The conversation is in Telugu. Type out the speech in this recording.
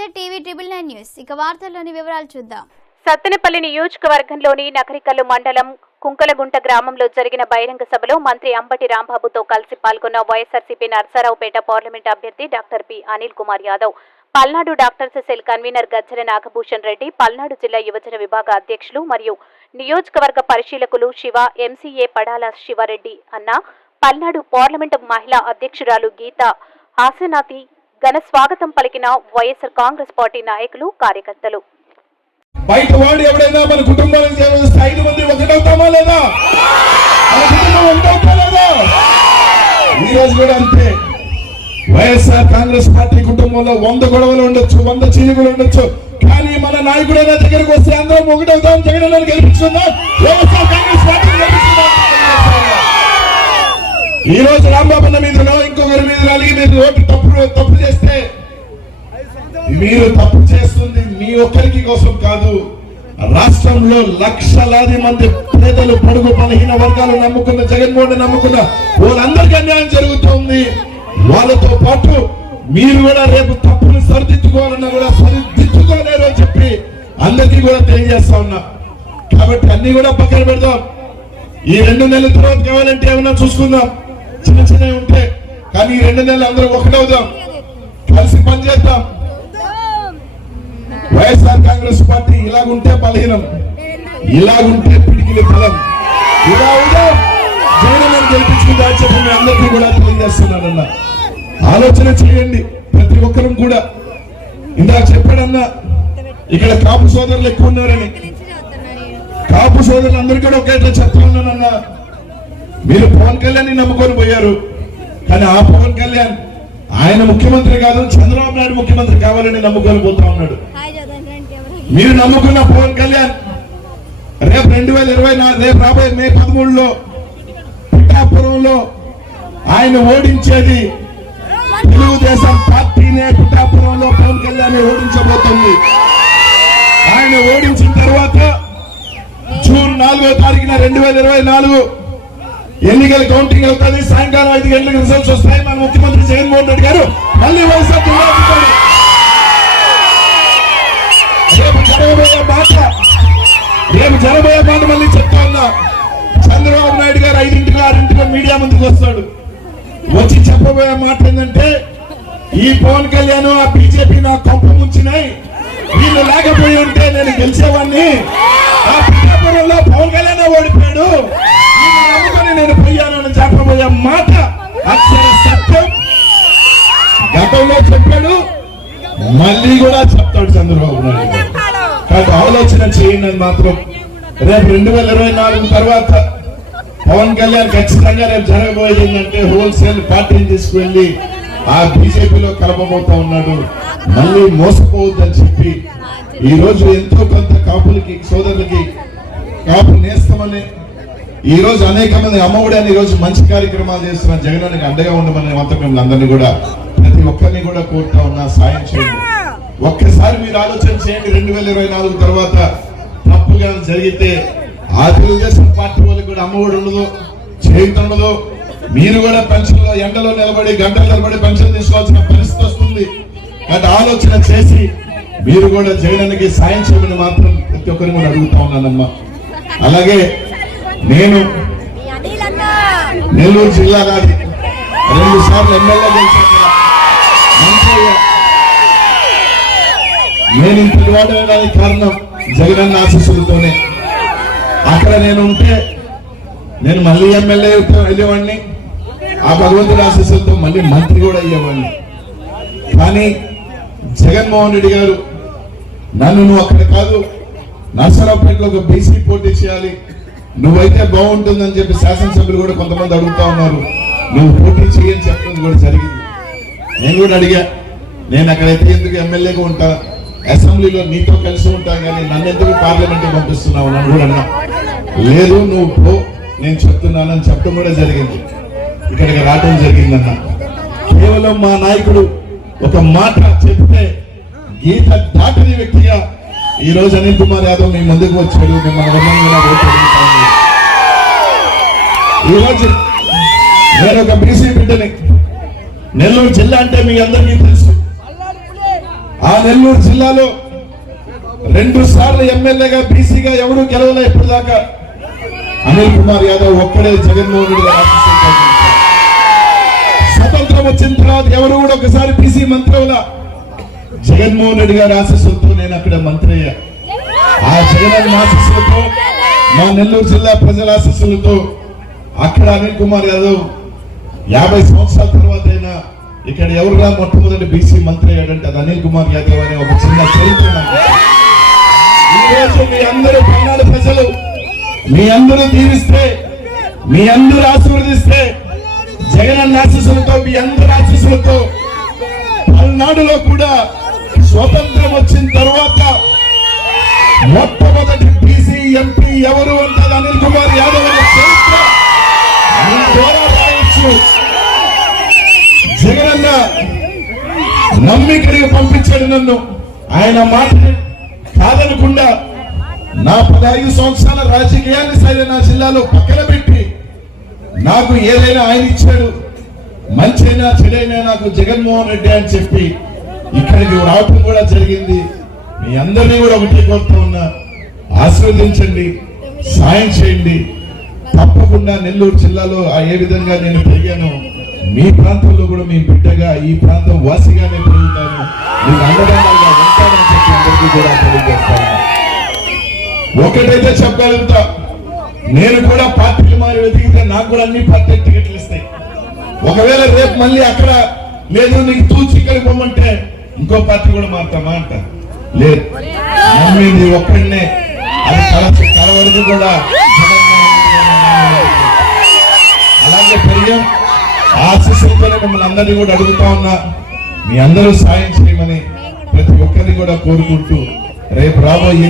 నమస్తే టీవీ TNN న్యూస్ ఇక వార్తల్లోని వివరాలు చూద్దాం. సత్తెనపల్లి నియోజకవర్గంలోని నకరికల్లు మండలం కుంకలగుంట గ్రామంలో జరిగిన బహిరంగ సభలో మంత్రి అంబటి రాంబాబుతో కలిసి పాల్గొన్న వైఎస్ఆర్సీపీ నర్సారావుపేట పార్లమెంట్ అభ్యర్థి doctor P Anil Kumar Yadav, Palnadu doctors cell convener Gajjala Nagabhushan Reddy, Palnadu జిల్లా యువజన విభాగ అధ్యక్షులు మరియు నియోజకవర్గ పరిశీలకులు శివ, ఎంసీఏ పడాల శివారెడ్డి అన్న, పల్నాడు పార్లమెంట్ మహిళా అధ్యక్షురాలు గీత హాసనాథి ఘన స్వాగతం పలికిన వైఎస్ఆర్ కాంగ్రెస్ పార్టీ నాయకులు, కార్యకర్తలు. బయట వాడు ఎవడైనా మన కుటుంబానికి చేయాల్సిన 5 మంది ఒకటవుతామా లేదా? మన కుటుంబం ఒకటవుతా లేదా? ఈ రోజు కూడా అంతే. వైఎస్ఆర్ కాంగ్రెస్ పార్టీ కుటుంబంలో 100 గొడవలు ఉండొచ్చు, 100 చీలికలు ఉండొచ్చు, కానీ మన నాయకుడు దగ్గరికి వస్తే అందరం ఒకటవుతాం, జగన్ గెలిపించుకుందాం, వైఎస్ఆర్ కాంగ్రెస్ పార్టీ గెలిపించుకుందాం. ఈ రోజు రాంబాబన్న మీదనో ఇంకొకరి మీద అలిగి మీరు ఓటు తప్పు చేస్తే, మీరు తప్పు చేస్తుంది మీ ఒక్కరికి కోసం కాదు, రాష్ట్రంలో లక్షలాది మంది పేదలు, పొడుగు బలహీన వర్గాలు నమ్ముకున్న జగన్మోహన్ నమ్ముకున్న వాళ్ళందరికీ అన్యాయం జరుగుతుంది. వాళ్ళతో పాటు మీరు కూడా రేపు తప్పులు సరిదిద్దుకోవాలన్నా కూడా సరిదిద్దుకోలేరు అని చెప్పి అందరికీ కూడా తెలియజేస్తా ఉన్నా. కాబట్టి అన్ని కూడా పక్కన పెడదాం. ఈ 2 నెలల తర్వాత కావాలంటే ఏమన్నా చూసుకుందాం, చిన్న చిన్నవి ఉంటే, కానీ ఈ 2 నెలలు అందరూ ఒకటవుదాం, కలిసి పనిచేద్దాం. వైఎస్ఆర్ కాంగ్రెస్ పార్టీ ఇలాగుంటే బలహీనం, ఇలాగుంటే పిడికిలి బలం, ఇలా ఉదయం జగన్ గెలిపించుకుంటా చెప్పి మీ అందరికీ కూడా తెలియజేస్తున్నానన్న. ఆలోచన చేయండి ప్రతి ఒక్కరూ కూడా. ఇందాక చెప్పాడన్నా ఇక్కడ కాపు సోదరులు ఎక్కువ ఉన్నారని. కాపు సోదరులు అందరికీ కూడా ఒకేట్లా చెప్తా ఉన్నానన్నా. మీరు పవన్ కళ్యాణ్ నమ్ముకొని పోయారు, కానీ ఆ పవన్ కళ్యాణ్ ఆయన ముఖ్యమంత్రి కాదు, చంద్రబాబు నాయుడు ముఖ్యమంత్రి కావాలని నమ్ముకొని పోతా ఉన్నాడు. మీరు నమ్ముకున్న పవన్ కళ్యాణ్ రేపు 2024 రేపు రాబోయే మే 13లో పిఠాపురంలో ఆయన ఓడించేది తెలుగుదేశం పార్టీనే. పిఠాపురంలో పవన్ కళ్యాణ్ ఓడించబోతుంది. ఆయన ఓడించిన తర్వాత జూన్ 4వ తారీఖున 2024 ఎన్నికల కౌంటింగ్ అవుతుంది. సాయంకాలం 5 గంటలకు రిజల్ట్స్ వస్తాయి. మన ముఖ్యమంత్రి జగన్మోహన్ రెడ్డి గారు మళ్ళీ వైఎస్ఆర్ రేపు జరగబోయే మాట మళ్ళీ చెప్తా ఉన్నా. చంద్రబాబు నాయుడు గారు 5 6 మీడియా ముందుకు వస్తాడు. వచ్చి చెప్పబోయే మాట ఏంటంటే, ఈ పవన్ కళ్యాణ్ ఆ బీజేపీ నా కొంప ముంచినాయి, వీళ్ళు లేకపోయి ఉంటే నేను గెలిచేవాడిని, ఆ పిఠాపురంలో పవన్ కళ్యాణ్ ఓడిపోయాడు, నమ్ముకొని నేను పోయాను అని చెప్పబోయే మాట అక్షర సత్యం. గతంలో చెప్పాడు, మళ్ళీ కూడా చెప్తాడు చంద్రబాబు నాయుడు గారు. కాబట్టి ఆలోచన చేయండి అని మాత్రం. రేపు 2024 తర్వాత పవన్ కళ్యాణ్ ఖచ్చితంగా రేపు జరగబోయేది ఏంటంటే, హోల్సేల్ పార్టీని తీసుకువెళ్ళి ఆ బీజేపీలో కలపబోతా ఉన్నాడు. మళ్ళీ మోసపోవద్దని చెప్పి ఈ రోజు ఎంతో కొంత కాపులకి, సోదరులకి కాపు నేస్తామని ఈ రోజు అనేక మంది అమ్మఒడి అని ఈ రోజు మంచి కార్యక్రమాలు చేస్తున్న జగనానికి అండగా ఉండమని మాత్రం మిమ్మల్ని అందరినీ కూడా, ప్రతి ఒక్కరిని కూడా కోరుతా ఉన్నా, సాయం చేయండి. ఒక్కసారి మీరు ఆలోచన చేయండి. 2024 తర్వాత తప్పుగా జరిగితే ఆ తెలుగుదేశం పార్టీ వాళ్ళకి కూడా అమ్మఒడి ఉండదు, చేయుత ఉండదు. మీరు కూడా పెన్షన్లో ఎండలో నిలబడి గంటలు నిలబడి పెన్షన్ తీసుకోవాల్సిన పరిస్థితి వస్తుంది. కాబట్టి ఆలోచన చేసి మీరు కూడా జగనానికి సాయం చేయమని మాత్రం ప్రతి ఒక్కరిని కూడా అడుగుతా ఉన్నానమ్మా. అలాగే నేను నెల్లూరు జిల్లా గారి 2 సార్లు ఎమ్మెల్యే గెలిచాను. నేను ఇంతటి వాడడానికి కారణం జగనన్న ఆశీస్సులతోనే. అక్కడ నేను ఉంటే నేను మళ్ళీ ఎమ్మెల్యే వెళ్ళేవాడిని, ఆ భగవంతుడి ఆశీస్సులతో మళ్ళీ మంత్రి కూడా అయ్యేవాడిని. కానీ జగన్మోహన్ రెడ్డి గారు నన్ను, నువ్వు అక్కడ కాదు నర్సరావుపేటలో ఒక బీసీ పోటీ చేయాలి, నువ్వైతే బాగుంటుందని చెప్పి శాసనసభ్యులు కూడా కొంతమంది అడుగుతా ఉన్నారు, నువ్వు పోటీ చేయని చెప్పడం కూడా జరిగింది. నేను కూడా అడిగా, నేను అక్కడైతే ఎందుకు ఎమ్మెల్యేగా ఉంటా, అసెంబ్లీలో నీతో కలిసి ఉంటాను, కానీ నన్ను ఎందుకు పార్లమెంట్ పంపిస్తున్నావు నన్ను కూడా అన్నా. లేదు నువ్వు పో, నేను చెప్తున్నానని చెప్పడం కూడా జరిగింది. ఇక్కడికి రావడం జరిగిందన్న. కేవలం మా నాయకుడు ఒక మాట చెప్తే గీత దాటని వ్యక్తిగా ఈ రోజు అనిల్ కుమార్ యాదవ్ మీ ముందుకు వచ్చాడు. ఈ రోజు నేను ఒక బీసీ బిడ్డని. నెల్లూరు జిల్లా అంటే మీ అందరికీ తెలుసు. ఆ నెల్లూరు జిల్లాలో 2 సార్లు ఎమ్మెల్యేగా బీసీగా ఎవరు గెలవలే ఇప్పటిదాకా. అనిల్ కుమార్ యాదవ్ ఒక్కడే జగన్మోహన్ రెడ్డి గారు ఆశీస్సులతో గెలిచారు. స్వతంత్రం వచ్చిన తర్వాత ఎవరు కూడా ఒకసారి బీసీ మంత్రి అవ్వలా. జగన్మోహన్ రెడ్డి గారి ఆశీస్సులతో నేను అక్కడ మంత్రి అయ్యా. ఆ జగన్ ఆశీస్సులతో, మా నెల్లూరు జిల్లా ప్రజల ఆశీస్సులతో అక్కడ అనిల్ కుమార్ యాదవ్ 50 సంవత్సరాల తర్వాత అయినా ఇక్కడ ఎవరుగా మొట్టమొదటి బీసీ మంత్రి అయ్యాడంటే అది అనిల్ కుమార్ యాదవ్ అనే ఒక చిన్న చరిత్ర నాకు. ఈ రోజు మీ అందరూ పల్నాడు ప్రజలు మీ అందరూ దీవిస్తే, మీ అందరూ ఆశీర్వదిస్తే, జగన్ ఆశీస్సులతో, మీ అందరి ఆశీస్సులతో పల్నాడులో కూడా స్వతంత్రం వచ్చిన తర్వాత మొట్టమొదటి బీసీ ఎంపీ ఎవరు అంటే అనిల్ కుమార్ యాదవ్ అనే చరిత్ర మీ ద్వారా రాయొచ్చు. జగనన్న నమ్మికడికి పంపించాడు నన్ను. ఆయన మాటని కాదనకుండా నా 15 సంవత్సరాల రాజకీయాన్ని సరే నా జిల్లాలో పక్కన పెట్టి నాకు ఏదైనా ఆయన ఇచ్చాడు, మంచైనా చెడైనా నాకు జగన్మోహన్ రెడ్డి అని చెప్పి ఇక్కడికి రావటం కూడా జరిగింది. మీ అందరినీ కూడా ఒకటే కోరుతా ఉన్నా, ఆశీర్వదించండి, సాయం చేయండి. తప్పకుండా నెల్లూరు జిల్లాలో ఏ విధంగా నేను పెరిగాను, మీ ప్రాంతంలో కూడా మీ బిడ్డగా ఈ ప్రాంతం వాసిగానే పెరుగుతాను, మీకు అండదండగా ఉంటానని చెప్పి అందరికీ కూడా తెలియజేస్తాను. ఒకటైతే చెప్పగలుగుతా, నేను కూడా పార్టీలు మారి వెతికితే నాకు కూడా అన్ని పార్టీ టికెట్లు ఇస్తాయి. ఒకవేళ రేపు మళ్ళీ అక్కడ లేదు నీకు తూచి ఇక్కడికి పొమ్మంటే ఇంకో పార్టీ కూడా మారుతామా అంట. లేదు, నమ్మేది ఒక్కడనే, అది తల వరకు కూడా అలాగే పెరిగాం. ఆశీస్సులతోనే మిమ్మల్ని అందరినీ కూడా అడుగుతా ఉన్నా, మీ అందరూ సాయం చేయమని ప్రతి ఒక్కరిని కూడా కోరుకుంటూ రేపు రాబోయే